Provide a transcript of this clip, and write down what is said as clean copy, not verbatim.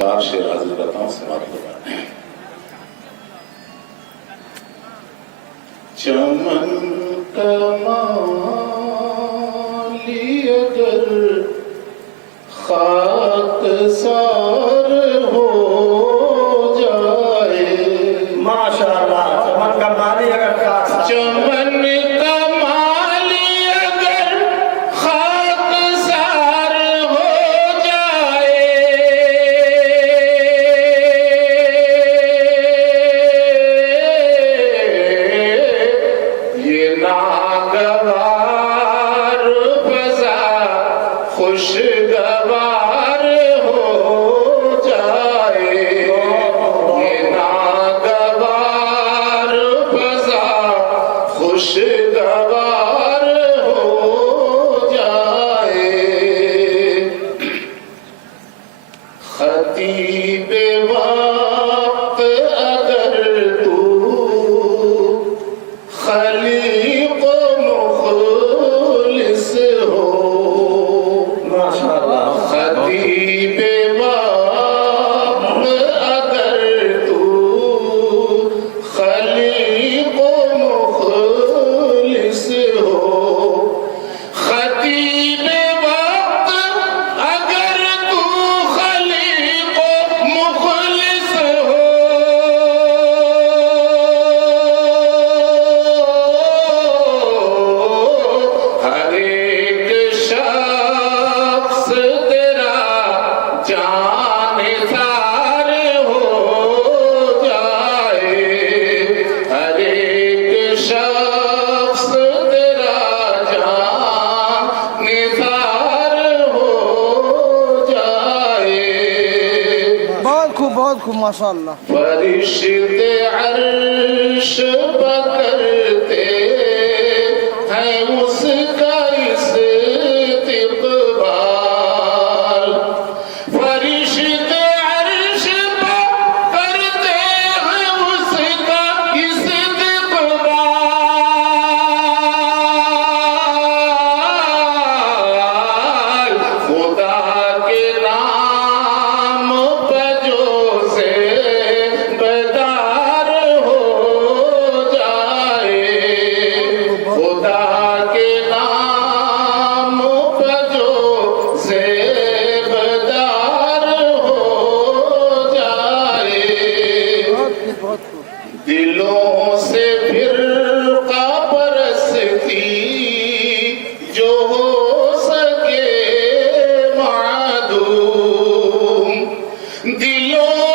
शेर हाजिर करता हूँ, समाप्त होगा। चमन कमाली अगर खाकसार हो जाए, माशाअल्लाह। चमन का माली अगर चमन कमाली अगर खाकसार हो जाए, ये नागवार फजा खुशगवार हो जाए, ये नागवार फजा खुशगवार हो जाए। खतीब वक्त अगर तू खलीक मुखलिस हो, माशाअल्लाह। खतीब वक्त अगर तू खलीक मुखलिस हो, खतीब वक्त अगर तू खलीक मुखलिस हो, हर एक शख्स तेरा जानिसार हो जाए, हर एक शख्स तेरा जानिसार हो जाए। बहुत खूब माशाअल्लाह। फरिश्ते अर्श पकड़ते हैं उसका इस्तिक़बाल, फरिश्ते अर्श पकड़ते हैं उसका इस्तिक़बाल। खुदा के नाम पर जो से बेदार हो जाए, खुदा के नाम पर जो से बेदार हो जाए। बहुत खूब। दिलों से फिरका परस्ती जो हो सके मादूम, दिलों